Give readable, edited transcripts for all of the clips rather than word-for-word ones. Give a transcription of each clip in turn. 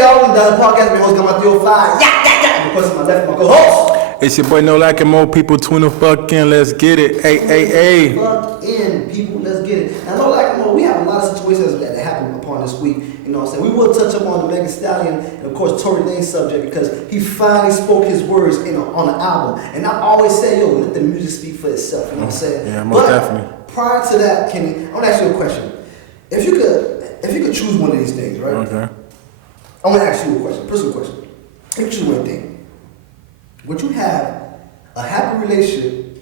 y'all? We're done podcast. My host got my 305. Yeah. Of course, to my left, my co-host. It's your boy No Like and More People. Tune the fuck in. Let's get it. Hey. Fuck in, people. Let's get it. Now, No Like and More, we have a lot of situations that happened upon this week. You know what I'm saying? We will touch up on the Megan Thee Stallion and, of course, Tory Lanez subject because he finally spoke his words on the album. And I always say, yo, let the music speak for itself. You know what I'm saying? Yeah, most definitely. Prior to that, Kenny, I want to ask you a question. If you could choose one of these things, right? Okay. I want to ask you a question, personal question. If you choose one thing, would you have a happy relationship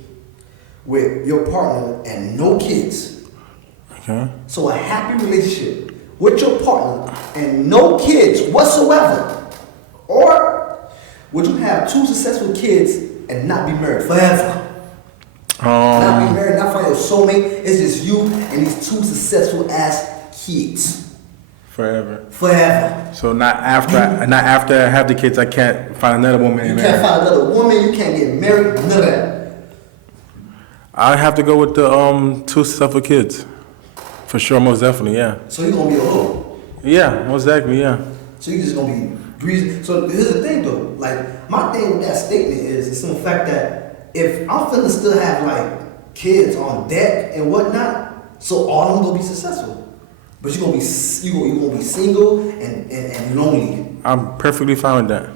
with your partner and no kids? Okay. So a happy relationship with your partner and no kids whatsoever. Or would you have 2 successful kids and not be married forever? Not be married, not find your soulmate. It's just you and these 2 successful ass kids. Forever. So not after I have the kids, I can't find another woman. You can't find another woman. You can't get married. None of that. I have to go with the 2 successful kids. For sure, most definitely, yeah. So you're gonna be a hoe? Yeah, most definitely, yeah. So you just gonna be greasy. So here's the thing though, like my thing with that statement is it's the fact that if I'm finna still have like kids on deck and whatnot, so all of them gonna be successful. But you're gonna be single and lonely. I'm perfectly fine with that.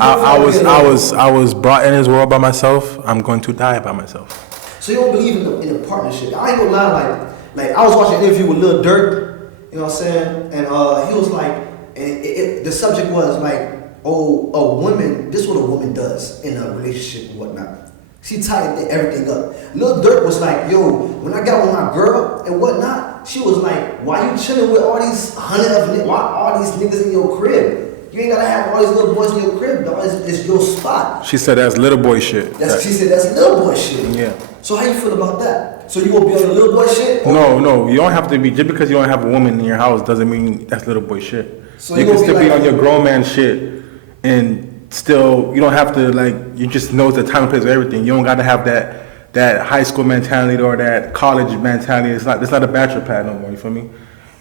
I was brought in this world by myself. I'm going to die by myself. So you don't believe in a partnership? I ain't gonna lie, like I was watching an interview with Lil Durk, you know what I'm saying? And he was like, and the subject was like, oh, a woman, this is what a woman does in a relationship and whatnot. She tied everything up. Lil Durk was like, yo, when I got with my girl and whatnot, she was like, why you chilling with all these why all these niggas in your crib? You ain't gotta have all these little boys in your crib, dog. It's your spot. She said that's little boy shit. She said that's little boy shit. Yeah. So how you feel about that? So you gonna be on the little boy shit? No, you don't have to be. Just because you don't have a woman in your house doesn't mean that's little boy shit. So you can still be on your grown man shit, and still you don't have to like. You just know the time and place of everything. You don't got to have that high school mentality or that college mentality. It's not a bachelor pad no more. You feel me?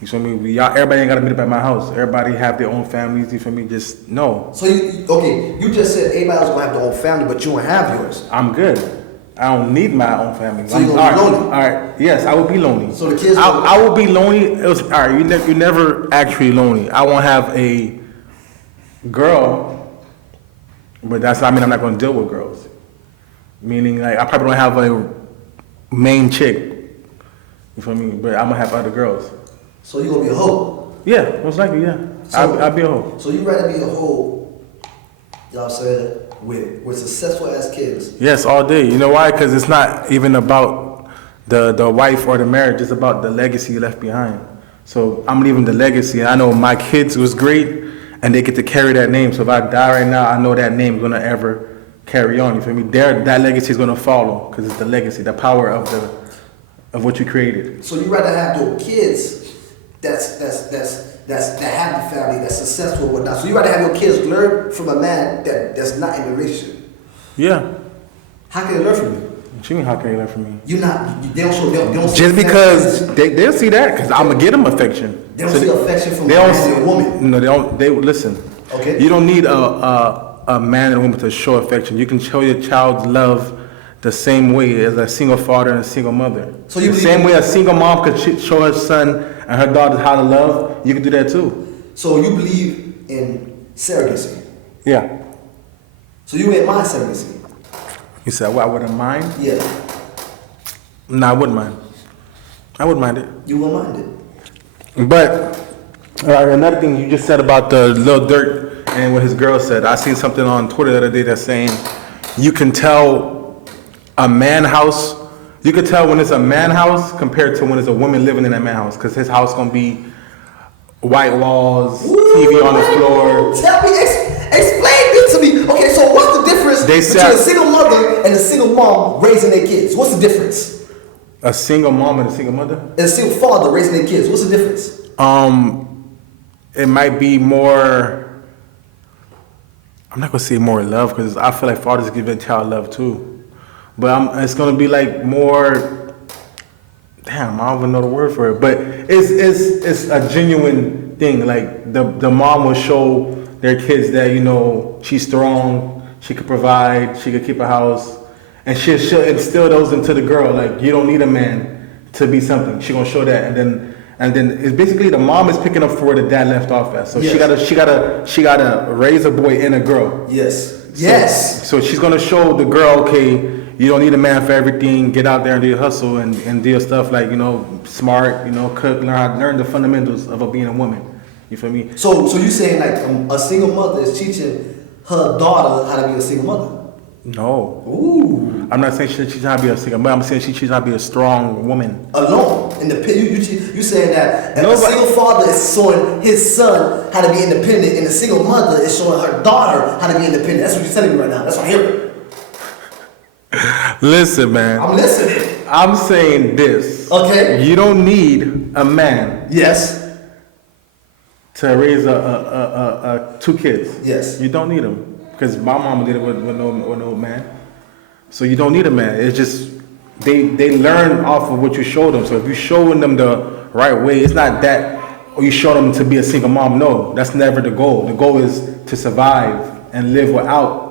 You feel me? Everybody ain't gotta meet up at my house. Everybody have their own families. You feel me? Just no. So you just said everybody else gonna have their own family, but you don't have yours. I'm good. I don't need my own family. So you're gonna be lonely? All right. Yes, I will be lonely. So the kids. I will be lonely. All right. You're never actually lonely. I won't have a girl, but that's not mean I'm not gonna deal with girls. Meaning like I probably don't have a main chick. You feel me? But I'm gonna have other girls. So you gonna be a hoe? Yeah, most likely, yeah. So, I'll be a hoe. So you rather be a hoe, y'all said, with successful ass kids? Yes, all day. You know why? Because it's not even about the wife or the marriage. It's about the legacy you left behind. So I'm leaving the legacy. And I know my kids was great, and they get to carry that name. So if I die right now, I know that name is gonna ever carry on. You feel me? That legacy is gonna follow because it's the legacy, the power of what you created. So you rather have your kids that have the family, that's successful and whatnot. So you rather have your kids learn from a man that's not in a relationship? Yeah. How can they learn from you? What you mean, how can they learn from me? They don't see just because they'll see that, because I'm gonna get them affection. They don't see affection from a man and a woman. No, they don't. They listen. Okay. You don't need a man and a woman to show affection. You can show your child's love the same way as a single father and a single mother. So the same way a single mom could show her son and her daughter how to love, you can do that too. So you believe in surrogacy? Yeah. So you wouldn't mind surrogacy? You said, what, I wouldn't mind? Yeah. No, I wouldn't mind. I wouldn't mind it. You wouldn't mind it? But another thing you just said about the Lil Durk and what his girl said, I seen something on Twitter the other day that's saying you can tell a man house, you could tell when it's a man house compared to when it's a woman living in that man house, because his house gonna be white walls, TV on the floor. Tell me, explain this to me. Okay, so what's the difference between a single mother and a single mom raising their kids? What's the difference? A single mom and a single mother? And a single father raising their kids. What's the difference? It might be more, I'm not gonna say more love, because I feel like fathers give their child love too. But it's gonna be like more. Damn, I don't even know the word for it. But it's a genuine thing. Like the mom will show their kids that she's strong, she could provide, she could keep a house, and she'll instill those into the girl. Like you don't need a man to be something. She gonna show that, and then it's basically the mom is picking up for where the dad left off at. So Yes. she gotta raise a boy and a girl. Yes. Yes. So she's gonna show the girl, okay, you don't need a man for everything. Get out there and do your hustle and do your stuff like smart, cook, learn the fundamentals of being a woman. You feel me? So you saying like a single mother is teaching her daughter how to be a single mother? No. Ooh. I'm not saying she teaches how to be a single mother. I'm saying she teaches how to be a strong woman. Alone, you saying that No, a single father is showing his son how to be independent, and a single mother is showing her daughter how to be independent. That's what you're telling me right now. That's what I'm hearing. Listen, man. I'm listening. I'm saying this. Okay. You don't need a man Yes. to raise two kids. Yes. You don't need them because my mama did it with no man. So you don't need a man. It's just they learn off of what you show them. So if you're showing them the right way, it's not that or you show them to be a single mom. No, that's never the goal. The goal is to survive and live without.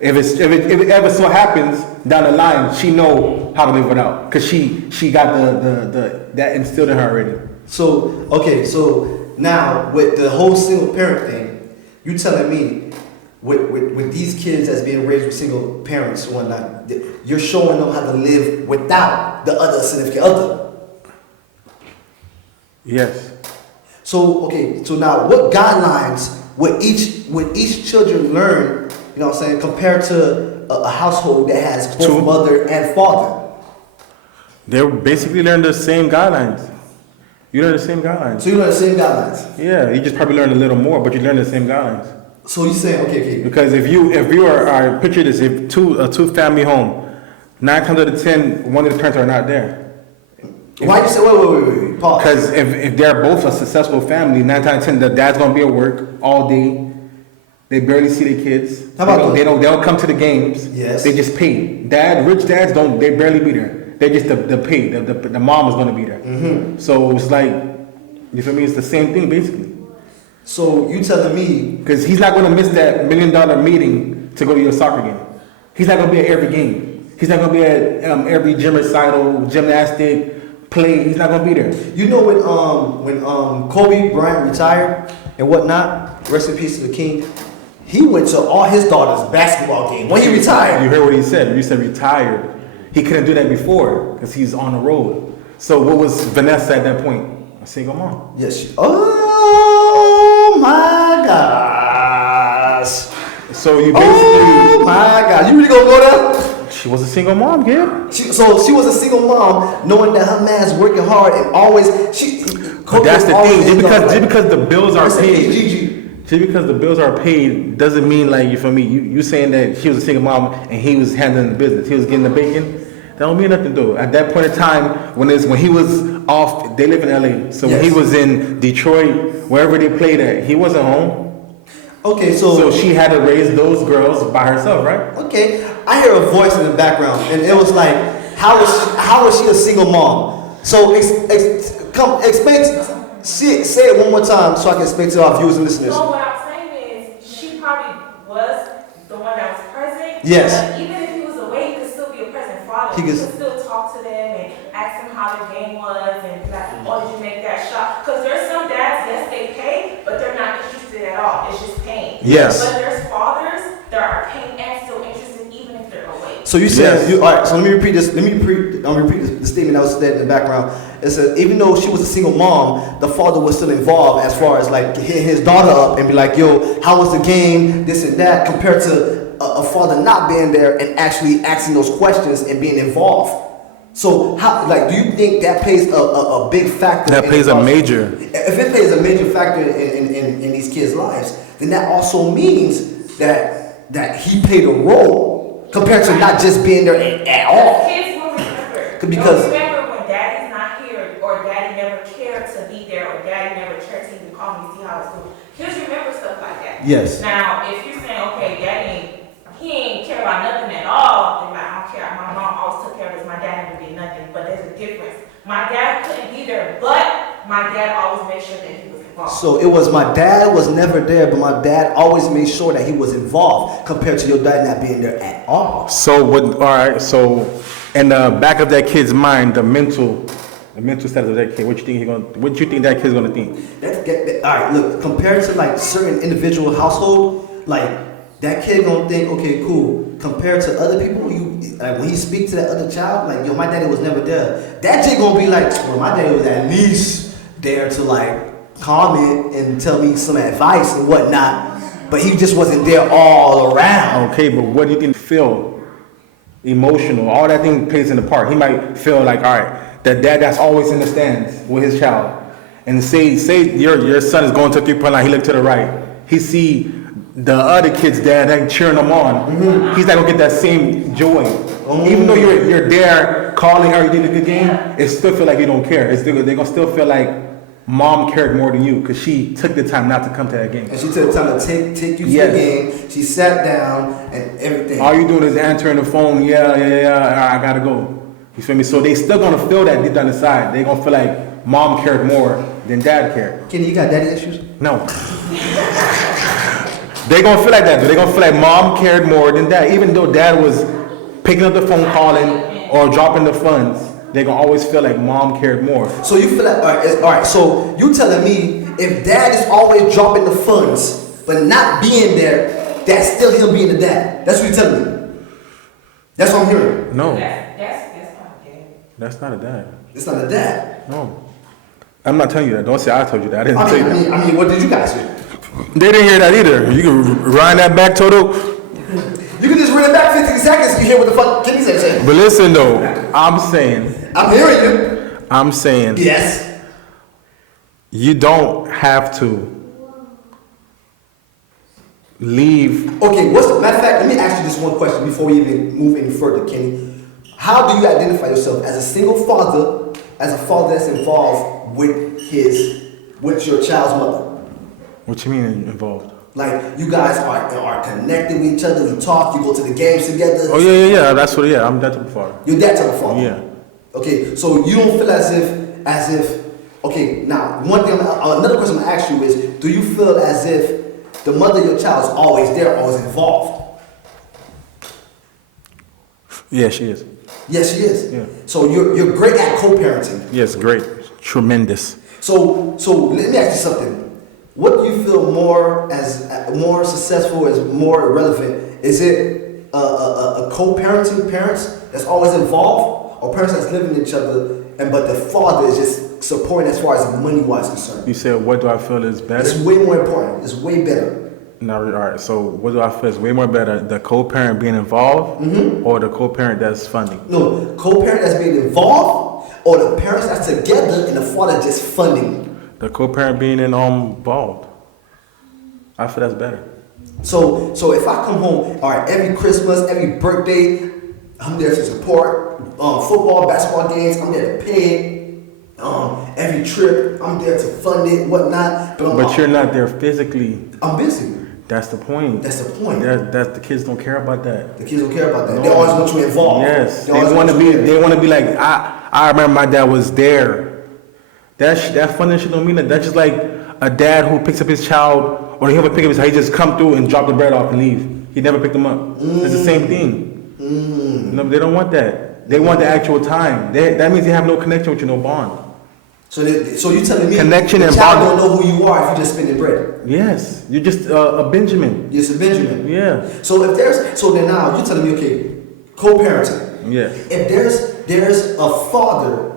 If it ever so happens down the line, she know how to live without because she got the that instilled in her already. So okay, so now with the whole single parent thing, you telling me with these kids that's being raised with single parents and whatnot, you're showing them how to live without the other significant other. Yes. So okay, so now what guidelines would each children learn? You know what I'm saying, compared to a household that has both mother and father. They basically learn the same guidelines. You learn the same guidelines. So you learn the same guidelines. Yeah, you just probably learn a little more, but you learn the same guidelines. So you saying okay. Because if you are picture this, if two family home, 9 times out of 10, one of the parents are not there. Why you say wait, pause. Because if they're both a successful family, 9 times out of 10, the dad's gonna be at work all day. They barely see their kids. How about they don't come to the games. Yes. They just pay. Rich dads they barely be there. They just the pay. The mom is gonna be there. Mm-hmm. So it's like, you feel me? It's the same thing basically. So you telling me Because he's not gonna miss that $1 million meeting to go to your soccer game. He's not gonna be at every game. He's not gonna be at every gym recital, gymnastic, play. He's not gonna be there. you know when Kobe Bryant retired and whatnot, rest in peace to the king. He went to all his daughter's basketball game when he retired. You heard what he said. You said retired. He couldn't do that before because he's on the road. So what was Vanessa at that point? A single mom. Yes. Oh my gosh. So you basically. Oh my God. You really gonna go there? She was a single mom, yeah. So she was a single mom, knowing that her man's working hard and always But that's the thing. Just because the bills are paid. Gigi. Just because the bills are paid doesn't mean like you feel me. You saying that she was a single mom and he was handling the business. He was getting the bacon. That don't mean nothing though. At that point in time, when he was off, they live in LA. So when he was in Detroit, wherever they played at, he wasn't home. Okay, so she had to raise those girls by herself, right? Okay, I hear a voice in the background, and it was like, how is she a single mom? So explain. Say it one more time so I can explain to our viewers and listeners. So what I'm saying is, she probably was the one that was present. Yes. But even if he was away, he could still be a present father. He He could could still talk to them and ask them how the game was and be like, oh, did you make that shot? Because there's some dads, yes, they pay, but they're not interested at all. It's just paying. Yes. But there's fathers that are paying and still interested even if they're away. So you said, all right, so let me repeat this. Let me repeat the statement that was said in the background. It said, even though she was a single mom, the father was still involved as far as like hitting his daughter up and be like, yo, how was the game, this and that, compared to a father not being there and actually asking those questions and being involved. So how, like, do you think that plays a big factor? That plays a major. If it plays a major factor in these kids' lives, then that also means that he played a role compared to not just being there at all. Kids will remember. Because Don't remember when daddy's not here or daddy never cared to be there or daddy never cared to even call me to see how it's doing. Kids remember stuff like that. yes. Now, if you're saying, okay, he ain't care about nothing at all, then I don't care. My mom always took care of us. My dad never did nothing, but there's a difference. My dad couldn't be there, but my dad always made sure that he was involved. So it was my dad was never there, but my dad always made sure that he was involved compared to your dad not being there at all. So what? All right. So in the back of that kid's mind, the mental status of that kid. What you think that kid's gonna think? All right, look, compared to like certain individual household, like that kid gonna think, okay, cool. Compared to other people, when he speak to that other child, like, yo, my daddy was never there. That kid gonna be like, well, my daddy was at least there to like comment and tell me some advice and whatnot, but he just wasn't there all around. Okay, but what do you think? Feel emotional. All that thing plays in the part. He might feel like, all right, that dad that's always in the stands with his child, and say your son is going to a 3-point line. He look to the right. He see the other kid's dad like cheering him on. Mm-hmm. He's not gonna get that same joy. Even though you're there calling her, you did a good game. It still feel like you don't care. They're gonna still feel like mom cared more than you because she took the time not to come to that game. And she took the time to take you to the game. She sat down and everything. All you doing is answering the phone. Yeah. I gotta go. You feel me? So they still gonna feel that deep down inside. They gonna feel like mom cared more than dad cared. Kenny, you got daddy issues? No. They gonna feel like that. They gonna feel like mom cared more than dad, even though dad was picking up the phone, calling, or dropping the funds. They gonna always feel like mom cared more. So you feel like all right. So you telling me if dad is always dropping the funds but not being there, that's still him being the dad? That's what you telling me? That's what I'm hearing. No. That's not gay. That's not a dad. It's not a dad. No. I'm not telling you that. Don't say I told you that. I didn't say that. I mean, what did you guys hear? They didn't hear that either. You can rewind that back, Toto. You can just read it back 50 seconds and you hear what the fuck Kenny said. But listen though, I'm saying. I'm hearing you. I'm saying. Yes. You don't have to leave. Okay, matter of fact, let me ask you this one question before we even move any further, Kenny. How do you identify yourself as a single father, as a father that's involved with your child's mother? What you mean involved? Like you guys are connected with each other, you talk, you go to the games together. Oh yeah. That's what. Yeah, I'm that type of father. You're that type of father. Yeah. Okay, so you don't feel as if. Okay, now another question I'm gonna ask you is, do you feel as if the mother of your child is always there, always involved? Yeah, she is. Yes, she is. Yeah. So you're great at co-parenting. Yes, great, tremendous. So let me ask you something. What do you feel more successful, as more relevant? Is it a co-parenting parents that's always involved, or parents that's living with each other, but the father is just supporting as far as money-wise concerned? You said, what do I feel is better? It's way more important. It's way better. No, all right. So what do I feel is way more better? The co-parent being involved, or the co-parent that's funding? No, co-parent that's being involved, or the parents that's together and the father just funding. The co-parent being involved. I feel that's better. So if I come home, all right, every Christmas, every birthday, I'm there to support football, basketball games. I'm there to pay it. Every trip, I'm there to fund it, whatnot. But you're not there physically. I'm busy. That's the point. That's the point. That's the kids don't care about that. The kids don't care about that. No. They always want you involved. Yes, they want to be. They want to be like I remember my dad was there. That funding shit don't mean that. That's just like a dad who picks up his child, or he never pick up his child. He just come through and drop the bread off and leave. He never picked them up. It's the same thing. No, they don't want that. They want the actual time. That means they have no connection with you, no bond. So you telling me Connection the and child bonding. don't know who you are if you just spending bread? Yes, you're just a Benjamin. You're just a Benjamin. Yeah. So then now you're telling me, okay, co-parenting. Yes. If there's a father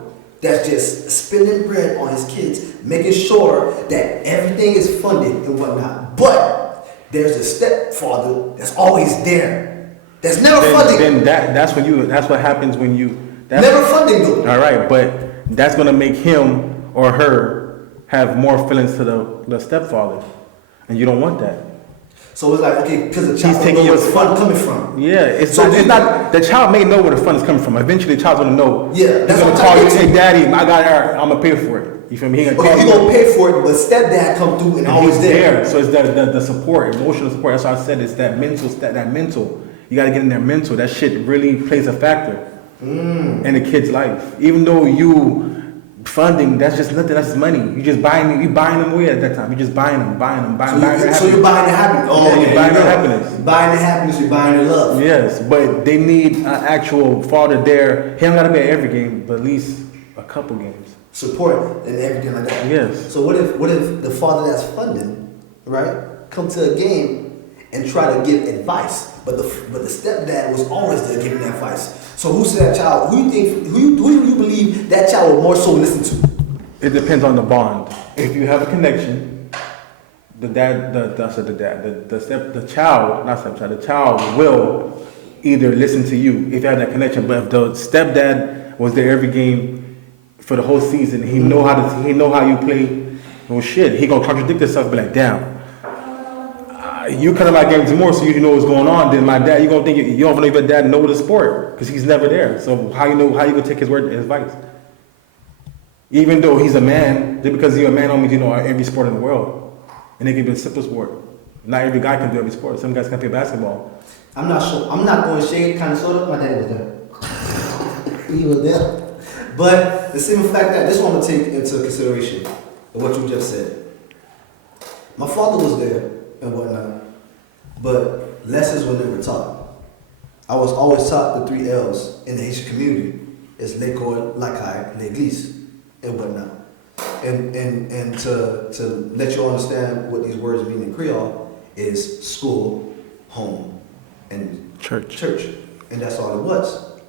that's just spending bread on his kids, making sure that everything is funded and whatnot, but there's a stepfather that's always there, that's never funding. Then that's what happens when you. Never funding though. All right, but that's gonna make him or her have more feelings to the stepfather, and you don't want that. So it's like, okay, because the child taking knows where your the fun coming from. Yeah, it's not. The child may know where the fun is coming from. Eventually, the child's gonna know. Yeah, he's gonna call you and say, "Daddy, I got her. I'm gonna pay for it." You feel me? He gonna pay for it, but stepdad come through and always there. So it's the support, emotional support. That's why I said it's that mental. You gotta get in their mental. That shit really plays a factor in the kid's life. Even though you funding, that's just nothing. That's money. You just buying them away at that time. You just buying them. So you're buying the happiness. Oh, yeah, you're buying the happiness. You're buying the happiness. You're buying the love. Yes, but they need an actual father there. He don't gotta be at every game, but at least a couple games. Support and everything like that. Yes. So what if the father that's funding, right, come to a game and try to give advice, but the stepdad was always there giving that advice. So who said that child? Who do you believe that child will more so listen to? It depends on the bond. If you have a connection, the child will either listen to you if you have that connection. But if the stepdad was there every game for the whole season, he know how you play. Well, shit, he gonna contradict himself. Be like, damn. You come to my games more, so you know what's going on. Then my dad, you gonna think you don't know if your dad know the sport because he's never there. So how you gonna take his word and advice? Even though he's a man, just because you're a man don't mean you know every sport in the world. And it can be a simple sport. Not every guy can do every sport. Some guys can play basketball. I'm not sure. I'm not going shade kind of sort of. My dad was there. He was there. But the simple fact that this one to take into consideration of what you just said. My father was there and whatnot, but lessons were never taught. I was always taught the 3 L's in the Haitian community. It's l'école, la caille, l'église, and whatnot. And to let you understand what these words mean in Creole is school, home, and church. And that's all it was.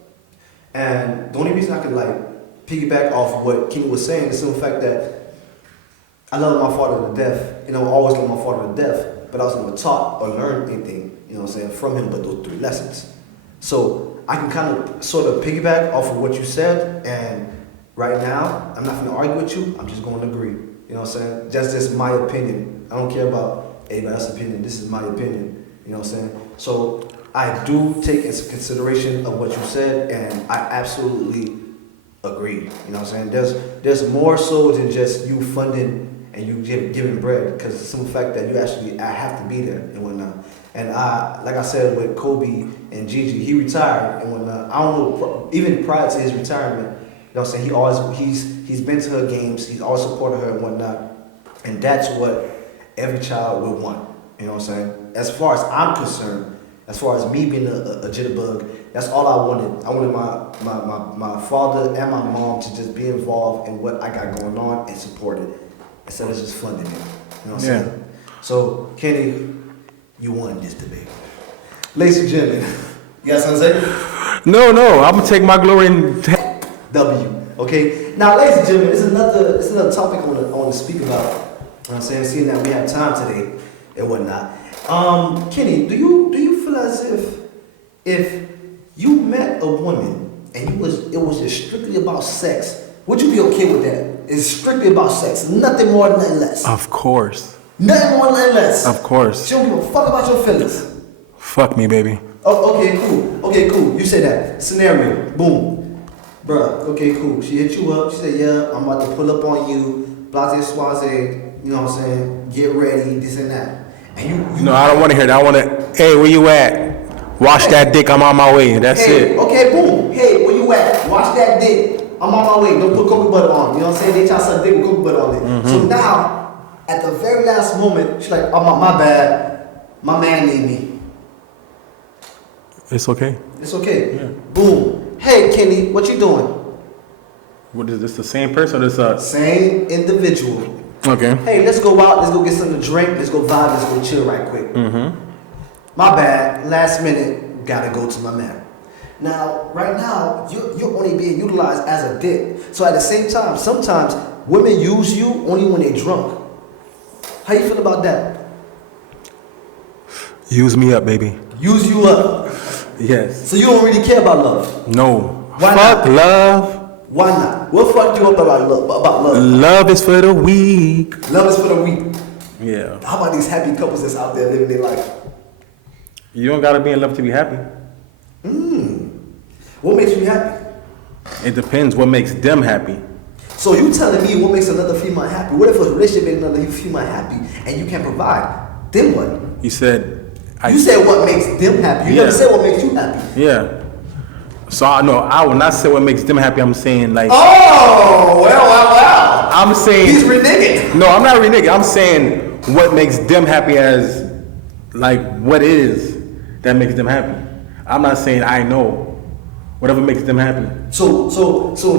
And the only reason I could piggyback off what Kenny was saying is the simple fact that I love my father to death, and I will always love my father to death, but I was never taught or learned anything, from him but those 3 lessons. So I can kind of sort of piggyback off of what you said, and right now, I'm not going to argue with you, I'm just going to agree. You know what I'm saying? That's just my opinion. I don't care about anybody else's opinion, this is my opinion. You know what I'm saying? So I do take into consideration of what you said, and I absolutely agree. You know what I'm saying? There's more so than just you funding and you giving bread, because the simple fact that I have to be there and whatnot. And like I said with Kobe and Gigi, he retired and whatnot. I don't know, even prior to his retirement, you know what I'm saying, he's been to her games, he's always supported her and whatnot. And that's what every child would want. You know what I'm saying? As far as I'm concerned, as far as me being a jitterbug, that's all I wanted. I wanted my father and my mom to just be involved in what I got going on and support it, instead of just funding it. You know what I'm saying? So, Kenny, you won this debate. Ladies and gentlemen, you got something to say? No, I'm gonna take my glory in W. Okay? Now, ladies and gentlemen, it's another topic I want to speak about. You know what I'm saying? Seeing that we have time today and whatnot. Kenny, do you feel as if you met a woman and it was just strictly about sex, would you be okay with that? It's strictly about sex, nothing more, nothing less. Of course. Nothing more, nothing less. Of course. She don't give a fuck about your feelings. Fuck me, baby. Oh, okay, cool. You say that. Scenario, boom. Bruh, okay, cool. She hit you up. She said, yeah, I'm about to pull up on you. Blase, swaze, you know what I'm saying? Get ready, this and that. And you No, I don't want to hear that. I want to, hey, where you at? Wash that dick, I'm on my way. That's it. Okay, boom. Hey, where you at? Wash that dick. I'm on my way. Don't put cocoa butter on. You know what I'm saying? They try to suck dick with cocoa butter on it. Mm-hmm. So now, at the very last moment, she's like, oh, my bad. My man need me. It's okay. It's okay. Yeah. Boom. Hey, Kenny, what you doing? What is this, the same person or this Same individual. Okay. Hey, let's go out. Let's go get something to drink. Let's go vibe. Let's go chill right quick. Mm-hmm. My bad. Last minute, gotta go to my man. Now, right now, you're only being utilized as a dick. So at the same time, sometimes women use you only when they're drunk. How you feel about that? Use me up, baby. Use you up. Yes. So you don't really care about love? No. Why Fuck not? love. Why not? What fucked you up about love? Love is for the weak. Love is for the weak. Yeah. How about these happy couples that's out there living their life? You don't gotta be in love to be happy. What makes you happy? It depends what makes them happy. So you telling me what makes another female happy? What if a relationship makes another female happy and you can't provide? Then what? You said You said what makes them happy. You never said what makes you happy. Yeah. So I will not say what makes them happy. I'm saying like. Oh, well. I'm saying. He's reneging. No, I'm not reneging. I'm saying what makes them happy as, like, what is that makes them happy. I'm not saying I know. Whatever makes them happy. So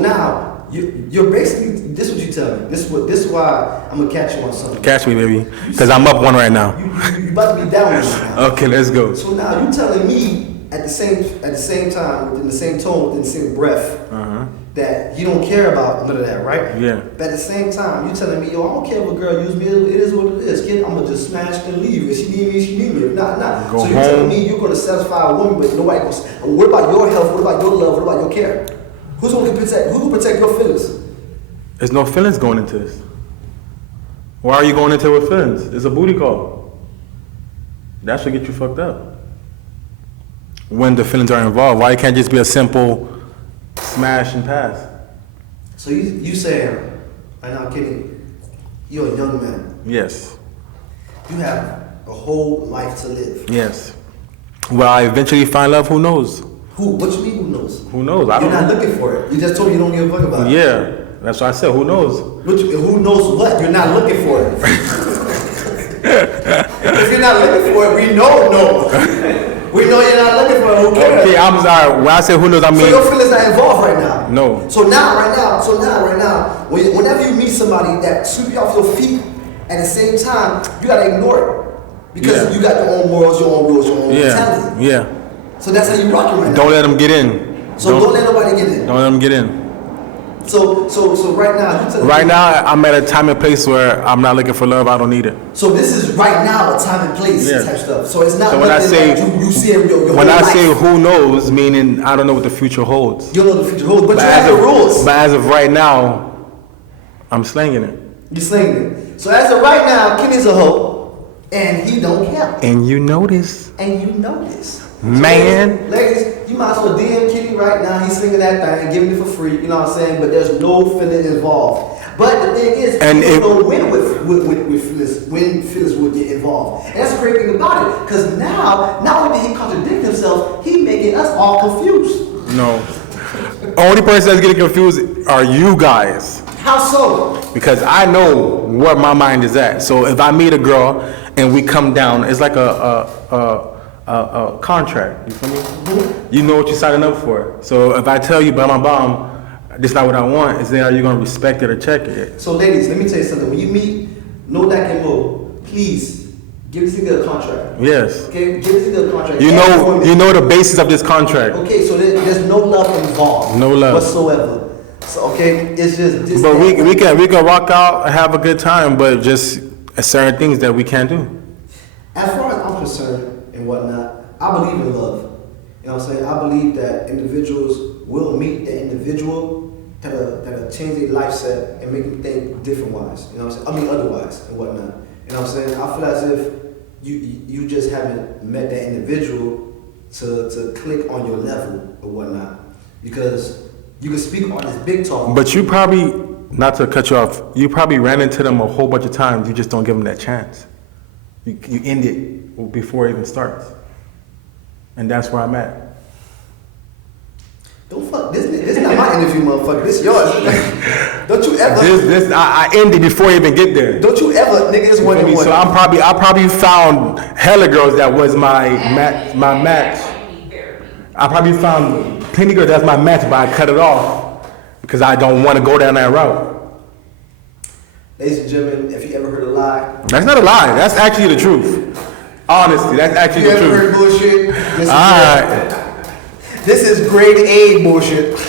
now you're basically this is what you tell me. This is why I'm gonna catch you on something. Catch me, baby, because I'm up one right now. You about to be down with me now. Okay, let's go. So now you telling me at the same time, within the same tone, within the same breath, that you don't care about none of that, right? Yeah. But at the same time, you telling me, yo, I don't care if a girl use me. It is what it is, kid. I'm gonna just smash and leave. If she need me, she need me. If not. Go So home. you're telling me you're gonna satisfy a woman, but nobody goes. What about your health? What about your love? What about your care? Who's gonna protect? Who's gonna protect your feelings? There's no feelings going into this. Why are you going into it with feelings? It's a booty call. That should get you fucked up. When the feelings are involved, why it can't just be a simple smash and pass? So you saying, right now, Kenny, you're a young man. Yes. You have a whole life to live. Yes. Will I eventually find love? Who knows? Who? What you mean? Who knows? Who knows? I You're don't not know. looking for it. You just told me you don't give a fuck about it. Yeah, that's what I said. Who knows? Who knows what? You're not looking for it. If you're not looking for it, we know no. We know you're not looking for it. Who cares? Okay, I'm sorry. When I say who knows, I mean. So your feelings not involved right now. No. So right now, whenever you meet somebody that sweep you off your feet, at the same time, you gotta ignore it because you got your own morals, your own rules, your own mentality. Yeah. So that's how you rocking right now. Don't let them get in. So don't let nobody get in. Don't let them get in. So right now, you tell Right me, now, I'm at a time and place where I'm not looking for love. I don't need it. So this is right now a time and place Yeah. type stuff. So it's not So when I nothing say that you see in your when whole I life. say who knows, meaning I don't know what the future holds. You don't know the future holds, but you as have the of- rules. But as of right now, I'm slinging it. You're slinging it. So as of right now, Kenny's a hoe, and he don't care. And you know this. And you know this. Man. Ladies, you might as well DM Kenny right now. He's singing that thing, giving it for free. You know what I'm saying? But there's no feeling involved. But the thing is, And you if- don't know when feelings will get involved. And that's the great thing about it. Because now, not only did he contradict himself, he making us all confused. No. Only person that's getting confused are you guys. How so? Because I know where my mind is at. So if I meet a girl and we come down, it's like a contract. You feel me? You know what you're signing up for. So if I tell you, bam, this is not what I want, is then are you gonna respect it or check it? So ladies, let me tell you something. When you meet No Dak and Mo, please give this nigga a contract. Yes. Okay, give this nigga a contract. You know the basis of this contract. Okay, so there's no love involved. No love whatsoever. So okay, it's just this. But we can rock out and have a good time, but just certain things that we can't do. As far as I'm concerned and whatnot, I believe in love. You know what I'm saying? I believe that individuals will meet the individual that'll change their life set and make them think different wise. You know what I'm saying? I mean otherwise and whatnot. You know what I'm saying? I feel as if you just haven't met that individual to click on your level or whatnot. Because you can speak on this big talk. But you probably, not to cut you off, you probably ran into them a whole bunch of times. You just don't give them that chance. You end it before it even starts. And that's where I'm at. Don't fuck this. This is not my interview, motherfucker. This is yours. Don't you ever. I ended before I even get there. Don't you ever, nigga. It's one and one. So I probably found hella girls that was my match. I probably found plenty girls that's my match, but I cut it off because I don't want to go down that route. Ladies and gentlemen, if you ever heard a lie, That's not a lie. That's actually the truth. Honestly, that's actually you the ever truth. heard bullshit, this is Alright. This is grade A bullshit.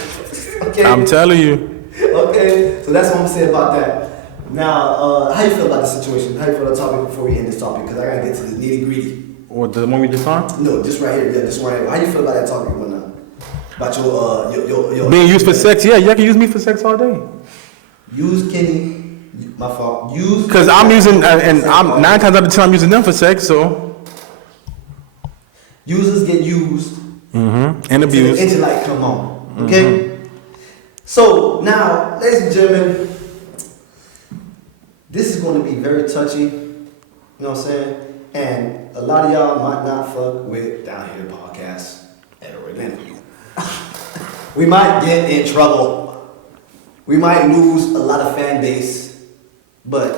Okay. I'm telling you. Okay. So that's what I'm saying about that. Now, how you feel about the situation? How you feel about the topic before we end this topic? Because I gotta get to the nitty gritty. What, the one we just on? No, just right here. Yeah, this one right here. How you feel about that topic right now? About your Being used for sex? Yeah, you can use me for sex all day. Use Kenny. My fault. Use. Because I'm using, and I'm 9 times out of 10 I'm using them for sex, so. Users get used. And Till the abused. intellect come on. Okay? So now, ladies and gentlemen, this is going to be very touchy. You know what I'm saying? And a lot of y'all might not fuck with Down Here Podcast at Orlando. We might get in trouble. We might lose a lot of fan base. But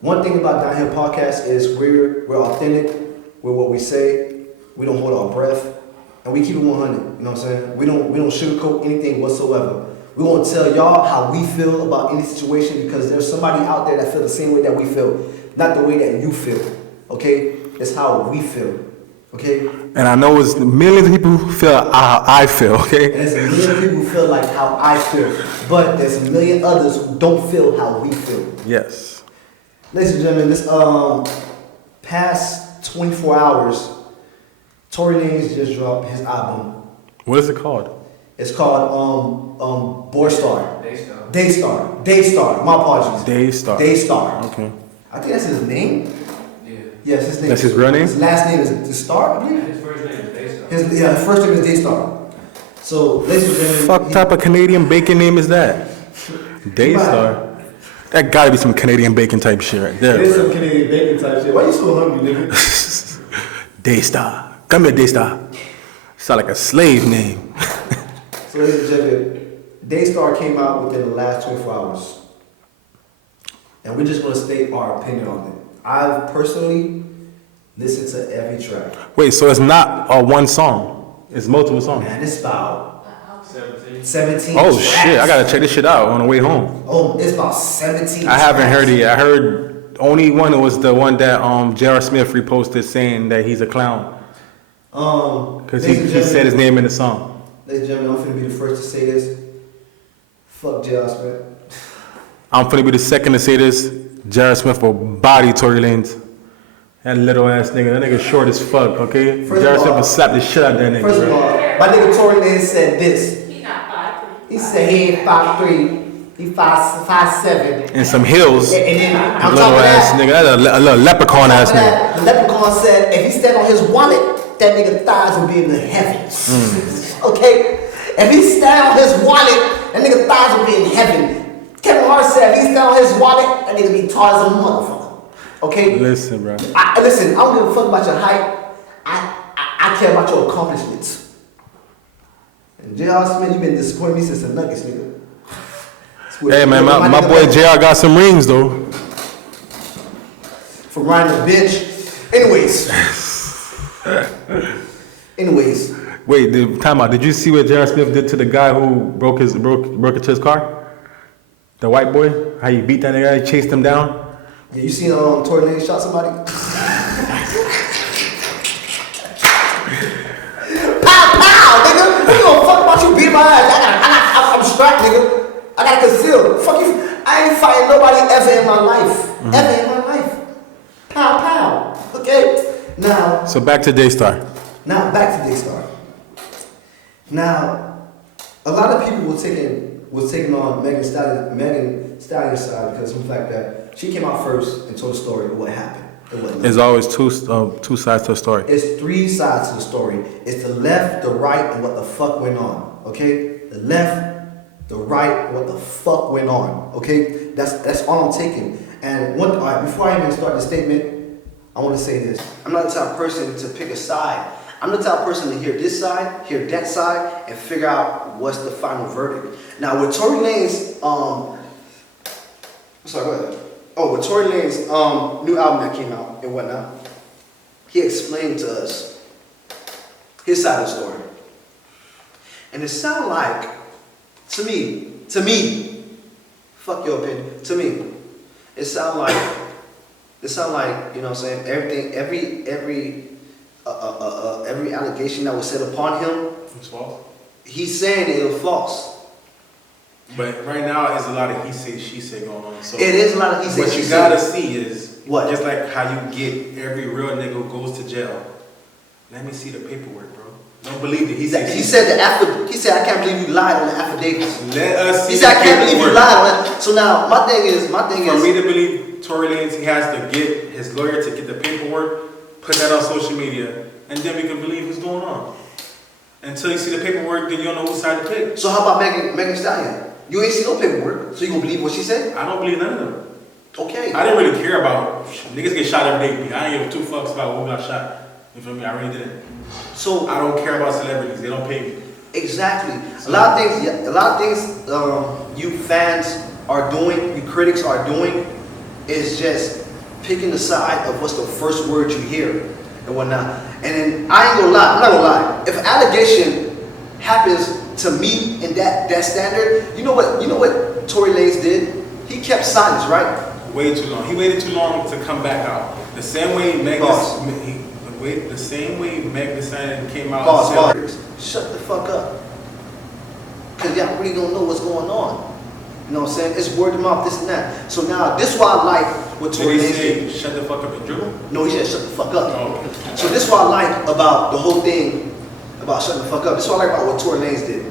one thing about Down Here Podcast is we're authentic. We're what we say. We don't hold our breath. And we keep it 100. You know what I'm saying? We don't sugarcoat anything whatsoever. We won't tell y'all how we feel about any situation because there's somebody out there that feel the same way that we feel. Not the way that you feel. Okay? It's how we feel. Okay? And I know it's millions of people who feel how I feel, okay? And there's a million people who feel like how I feel. But there's a million others who don't feel how we feel. Yes. Ladies and gentlemen, this past 24 hours, Tory Lanez just dropped his album. What is it called? It's called Borstar. Daystar. Daystar. My apologies. Daystar. Daystar. Okay. I think that's his name. Yeah. Yes, his name. That's his real name? His last name is the Star, I believe. His first name is Daystar. His first name is Daystar. So, ladies and gentlemen. Fuck type of Canadian bacon name is that? Daystar. That gotta be some Canadian bacon type shit right there. It is bro. some Canadian bacon type shit. Why you so hungry, nigga? Daystar. Come here, Daystar. Sound like a slave name. So, ladies and gentlemen, Daystar came out within the last 24 hours. And we're just going to state our opinion on it. I've personally listened to every track. Wait, so it's not one song? It's multiple songs? Man, it's about 17. 17 Oh tracks. shit, I gotta check this shit out on the way home. Oh, it's about 17 I haven't tracks. heard it yet. I heard only one was the one that J.R. Smith reposted saying that he's a clown. Because he said his name in the song. Ladies and gentlemen, I'm finna be the first to say this. Fuck J.R. Smith. I'm finna be the second to say this. J.R. Smith will body Tory Lanez. That little ass nigga. That nigga short as fuck, okay? First J.R. of Smith all- will slap the shit out of that nigga. First of bro. all, my nigga Tory Lanez said this. He's not 5'3". He said he ain't 5'3", he 5'7". In some hills. And then on Little top of ass that, nigga. That's a little leprechaun ass after nigga. that, the leprechaun said if he stand on his wallet, that nigga thighs will be in the heavens. Okay? If he stand on his wallet, that nigga thighs will be in heaven. Kevin Hart said if he stand on his wallet, that nigga be tall as a motherfucker. Okay? Listen, bro. Listen, I don't give a fuck about your height. I care about your accomplishments. And J.R. Smith, you been disappointing me since the Nuggets, nigga. Hey, man, my boy JR got some rings, though. From riding the bench. Anyways. Wait, time out. Did you see what J.R. Smith did to the guy who broke into his car? The white boy? How he beat that nigga? He chased him down? Yeah, you seen Tory Lanez shot somebody? Pow, pow, nigga! We gonna fuck about you beating my ass. I'm strapped, nigga. I got concealed. Fuck you. I ain't fighting nobody ever in my life. Ever in my life. Pow, pow. Okay? Now, So back to Daystar. Now back to Daystar. Now, a lot of people were taking on Megan Stallion's side because of the fact that she came out first and told the story of what happened. It wasn't There's always two sides to a story. It's three sides to the story. It's the left, the right, and what the fuck went on. Okay? The left, the right, what the fuck went on. Okay? That's all I'm taking. And all right, before I even start the statement, I want to say this. I'm not the type of person to pick a side. I'm the type of person to hear this side, hear that side, and figure out what's the final verdict. Now with Tory Lanez, with Tory Lanez new album that came out and whatnot, he explained to us his side of the story. And it sounded like, to me, fuck your opinion, to me, it sounded like, you know what I'm saying, every allegation that was said upon him, It's false. he's saying it was false. But right now, there's a lot of he say, she say going on. So It is a lot of he said, what she you said. gotta see is What? just like how you get every real nigga who goes to jail. Let me see the paperwork, bro. Don't believe it. He said He said I can't believe you lied on the affidavits. let us see. He said I the can't believe you paperwork. lied on it. So now my thing is For me to believe Tory Lanez, he has to get his lawyer to get the paperwork, put that on social media, and then we can believe what's going on. Until you see the paperwork, then you don't know whose side to pick. So how about Megan Thee Stallion? You ain't see no paperwork, so you gonna believe what she said? I don't believe none of them. Okay. I didn't really care about niggas get shot every day. I didn't give two fucks about who got shot. You feel me? I really didn't. So I don't care about celebrities. They don't pay me. Exactly. A lot of things you fans are doing, you critics are doing, is just picking the side of what's the first word you hear and whatnot. And then I ain't gonna lie, I'm not gonna lie. If an allegation happens to me in that standard, you know what Tory Lanez did? He kept silence, right? Way too long. He waited too long to come back out. The same way Meg Thee Stallion came out. Pause. Shut the fuck up. Cause y'all really don't know what's going on. You know what I'm saying? It's word of mouth, this and that. So now, this is why I like what Tory Lanez did. Shut the fuck up and dribble? No, he said shut the fuck up. Oh, okay. So this is what I like about the whole thing about shutting the fuck up. This is what I like about what Tory Lanez did.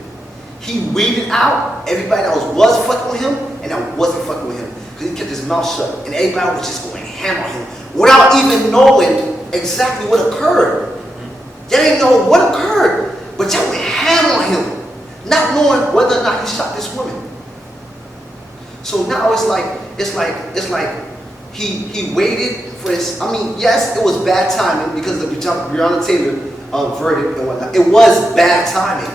He weeded out everybody that was fucking with him and that wasn't fucking with him. Because he kept his mouth shut. And everybody was just going ham on him without even knowing exactly what occurred. Y'all didn't know what occurred, but y'all went ham on him, not knowing whether or not he shot this woman. So now it's like he waited for his. I mean, yes, it was bad timing because of the Breonna Taylor verdict and whatnot. It was bad timing,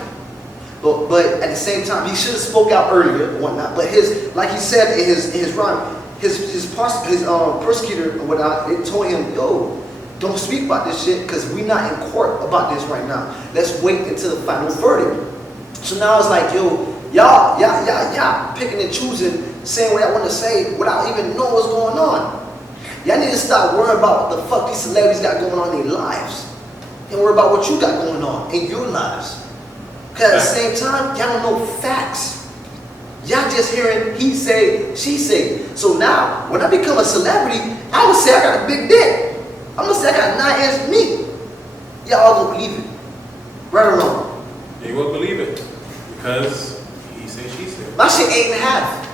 but at the same time, he should have spoke out earlier and whatnot. But like he said in his rhyme, his persecutor and whatnot, they told him, yo, don't speak about this shit because we're not in court about this right now. Let's wait until the final verdict. So now it's like, yo, y'all picking and choosing, saying what I want to say without even knowing what's going on. Y'all need to stop worrying about what the fuck these celebrities got going on in their lives and worry about what you got going on in your lives. Because at the same time, y'all don't know facts. Y'all just hearing he say, she say. So now, when I become a celebrity, I would say I got a big dick. I'm gonna say I got 9 inch meat. Y'all gonna believe it. Right or wrong? They will believe it. Because he said, she said. My shit 8.5.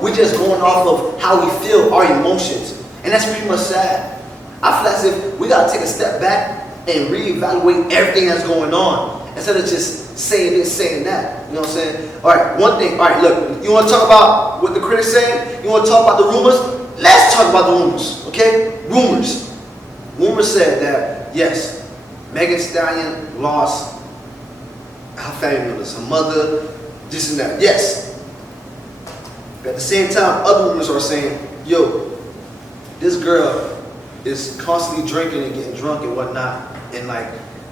We just going off of how we feel, our emotions. And that's pretty much sad. I feel as if we gotta take a step back and reevaluate everything that's going on. Instead of just saying this, saying that. You know what I'm saying? Alright, one thing. Alright, look, you wanna talk about what the critics saying? You wanna talk about the rumors? Let's talk about the rumors, okay? Rumors. Rumors said that, yes, Megan Thee Stallion lost her family members, her mother, this and that. Yes. But at the same time, other rumors are saying, yo, this girl is constantly drinking and getting drunk and whatnot, and like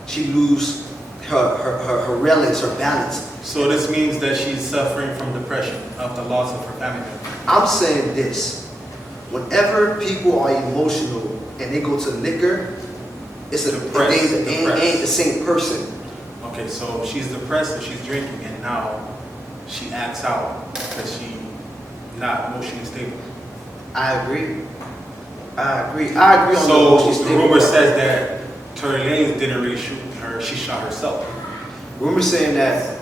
she lose her reliance, her balance. So this means that she's suffering from depression of the loss of her family member. I'm saying this. Whenever people are emotional and they go to liquor, it's they ain't the same person. Okay, so she's depressed and she's drinking, and now she acts out because she's not emotionally stable. I agree on the So emotionally the stable rumor part. says that Tory Lanez didn't really shoot her; she shot herself. Rumor saying a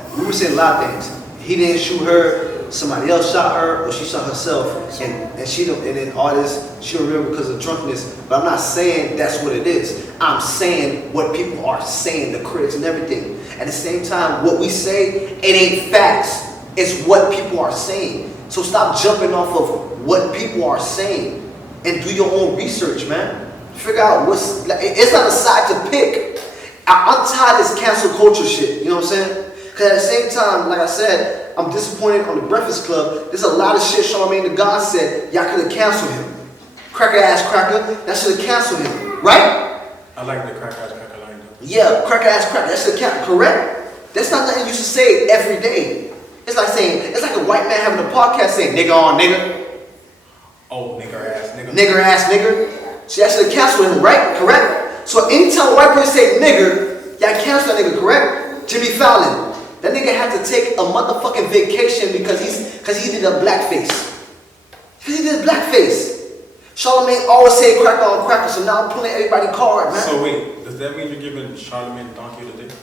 lot of things. He didn't shoot her. Somebody else shot her, or she shot herself, and she don't. And then all this, she don't remember because of drunkenness. But I'm not saying that's what it is. I'm saying what people are saying, the critics and everything. At the same time, what we say, it ain't facts. It's what people are saying. So stop jumping off of what people are saying and do your own research, man. Figure out what's. It's not a side to pick. I'm tired of this cancel culture shit. You know what I'm saying? Because at the same time, like I said, I'm disappointed on the Breakfast Club. There's a lot of shit Charlamagne the God said. Y'all could have canceled him. Cracker ass cracker. That should have canceled him. Right? I like the crack ass cracker line though. Yeah, cracker ass cracker. That should have canceled. Correct? That's not nothing you should say every day. It's like a white man having a podcast saying, nigga on nigga. Oh, nigger ass nigga. Nigger ass nigga. See, that should have canceled him, right? Correct? So anytime a white person say nigger, y'all cancel that nigga, correct? Jimmy Fallon. That nigga had to take a motherfucking vacation because he did a blackface. Because he did blackface. Charlamagne always say cracker on cracker, so now I'm pulling everybody card, man. So wait, does that mean you're giving Charlamagne donkey of the day?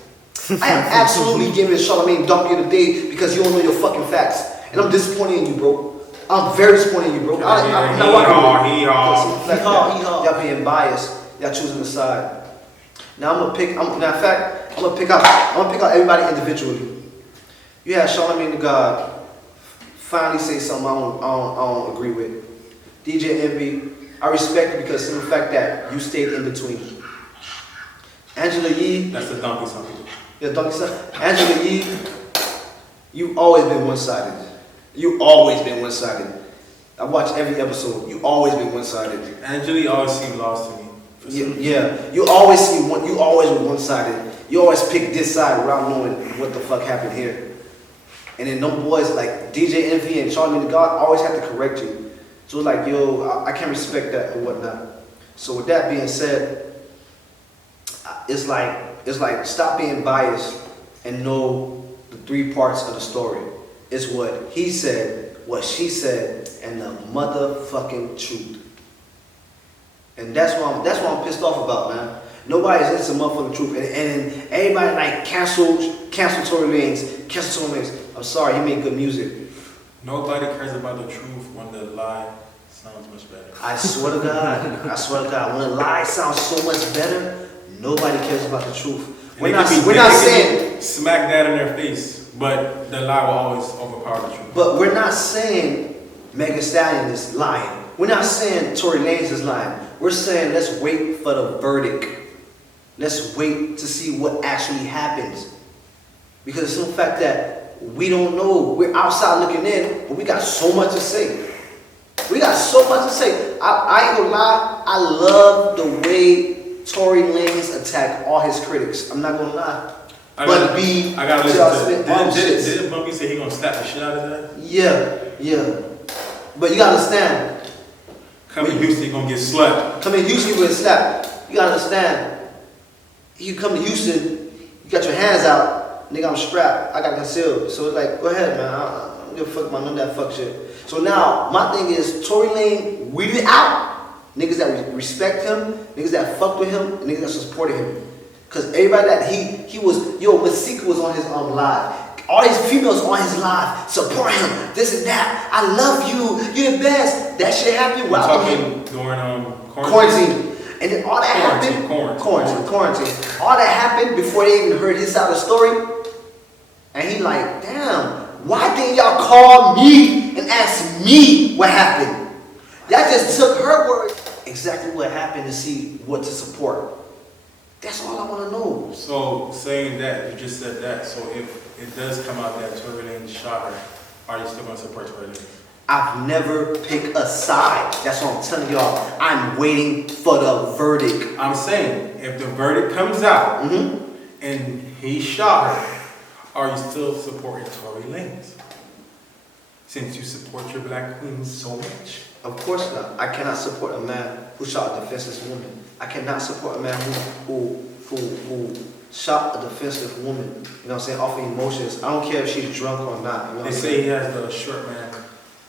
I am absolutely giving Charlamagne donkey of the day because you don't know your fucking facts. And I'm disappointed in you, bro. I'm very disappointed in you, bro. I'm not Hee-haw. Y'all being biased. Y'all choosing a side. Now I'm gonna pick out everybody individually. You had Charlamagne the God finally say something I don't agree with. DJ Envy, I respect you because of the fact that you stayed in between. Angela Yee. That's the donkey song. Yeah, Donkey son. Angela Yee, you've always been one-sided. You always been one-sided. I watched every episode. You always been one-sided. Angela always seemed lost to me. Yeah. You always see one. You always were one-sided. You always pick this side without knowing what the fuck happened here. And then them boys like DJ Envy and Charlie the God always have to correct you. So it's like, yo, I can't respect that or whatnot. So with that being said, it's like stop being biased and know the three parts of the story. It's what he said, what she said, and the motherfucking truth. And that's what I'm pissed off about, man. Nobody's into motherfucking truth. And everybody like cancel Tory Lanez, cancel Tory Lanez. I'm sorry, he made good music. Nobody cares about the truth when the lie sounds much better. I swear to God, when a lie sounds so much better, nobody cares about the truth. We're not saying smack that in their face, but the lie will always overpower the truth. But we're not saying Megan Thee Stallion is lying. We're not saying Tory Lanez is lying. We're saying let's wait for the verdict. Let's wait to see what actually happens. Because it's the fact that we don't know. We're outside looking in, but we got so much to say. We got so much to say. I ain't gonna lie. I love the way Tory Lanez attacked all his critics. I'm not gonna lie. I gotta listen to it. Didn't Bumpy say he gonna slap the shit out of his ass? Yeah. But you gotta understand. Come in Houston, you gonna get slapped. Come in Houston, you gonna get slapped. You gotta understand. You come to Houston, you got your hands out, nigga, I'm strapped. I got concealed. So it's like, go ahead, man. I don't give a fuck about none of that fuck shit. So now, my thing is, Tory Lanez weeded out niggas that respect him, niggas that fuck with him, and niggas that supported him. Cause everybody that he was, Masika was on his live. All these females on his live, support him, this and that. I love you, you're the best. That shit happened while talking during quarantine. And then all that happened, quarantine. All that happened before they even heard his side of the story. And he like, damn, why didn't y'all call me and ask me what happened? Y'all just took her word, exactly what happened, to see what to support. That's all I want to know. So saying that, you just said that, so if it does come out that Tory Lanez shot her, are you still going to support Tory Lanez? I've never picked a side. That's what I'm telling y'all. I'm waiting for the verdict. I'm saying, if the verdict comes out and he shot her, are you still supporting Tory Lanez? Since you support your black queen so much. Of course not. I cannot support a man who shot a defenseless woman. I cannot support a man who shot a defenseless woman. You know what I'm saying? Off of emotions. I don't care if she's drunk or not. You know they say he has the short man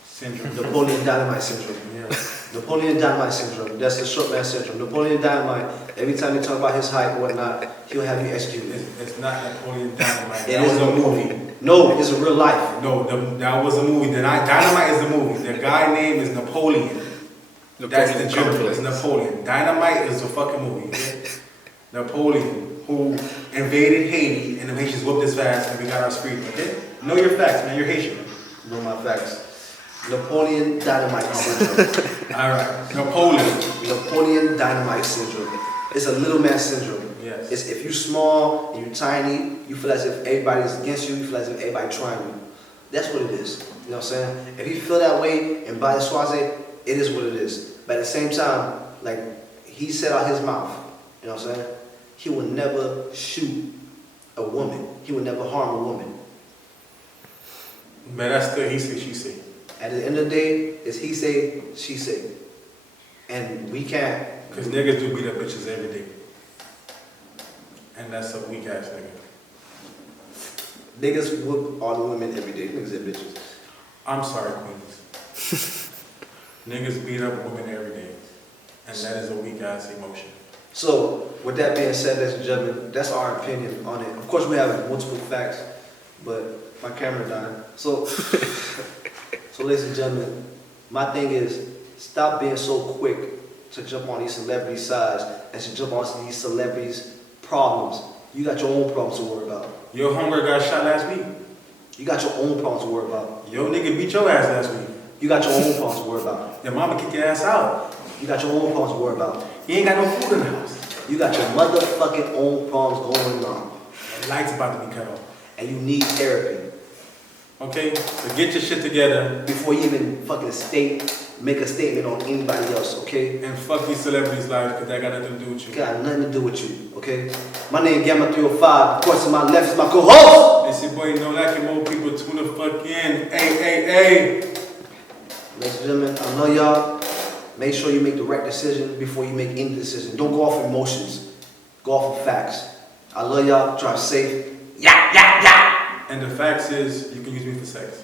syndrome. Napoleon Dynamite syndrome. Yeah. Napoleon Dynamite syndrome. That's the short man syndrome. Napoleon Dynamite. Every time you talk about his height or whatnot, he'll have you executed. It's not Napoleon Dynamite. That was a movie. No, it's a real life. No, that was a movie. Dynamite is the movie. The guy name is Napoleon. That's the general. It's Napoleon. Dynamite is a fucking movie. Okay? Napoleon, who invaded Haiti, and the Haitians whooped his ass, and we got our freedom. Okay? Know your facts, man. You're Haitian. Know my facts. Napoleon Dynamite syndrome. All right. Napoleon Dynamite syndrome. It's a little man syndrome. Yes. It's if you're small and you're tiny, you feel as if everybody's against you. You feel as if everybody trying you. That's what it is. You know what I'm saying? If you feel that way and by the Swaze, it is what it is. But at the same time, like he said out his mouth, you know what I'm saying? He will never shoot a woman. He will never harm a woman. Man, that's still he say, she say. At the end of the day, it's he say, she say. And we can't. Because niggas do beat up bitches every day. And that's a weak ass nigga. Niggas whoop all the women every day. Niggas and bitches. I'm sorry, queens. Niggas beat up women every day. And that is a weak ass emotion. So, with that being said, ladies and gentlemen, that's our opinion on it. Of course, we have multiple facts, but my camera died. So, ladies and gentlemen, my thing is, stop being so quick to jump on these celebrity sides and to jump on these celebrities' problems. You got your own problems to worry about. Your homegirl got shot last week. You got your own problems to worry about. Yo nigga beat your ass last week. You got your own problems to worry about. Your mama kick your ass out. You got your own problems to worry about. You ain't got no food in the house. You got your motherfucking own problems going on. Lights about to be cut off. And you need therapy. Okay? So get your shit together. Before you even fucking make a statement on anybody else, okay? And fuck these celebrities' lives, because that got nothing to do with you. Got nothing to do with you, okay? My name Gamma 305. Of course, to my left is my co-host. It's your boy, No Lack, and more people tune the fuck in. Hey. Ladies and gentlemen, I love y'all. Make sure you make the right decision before you make any decision. Don't go off emotions. Go off of facts. I love y'all. Drive safe. Yeah. And the facts is, you can use me for sex.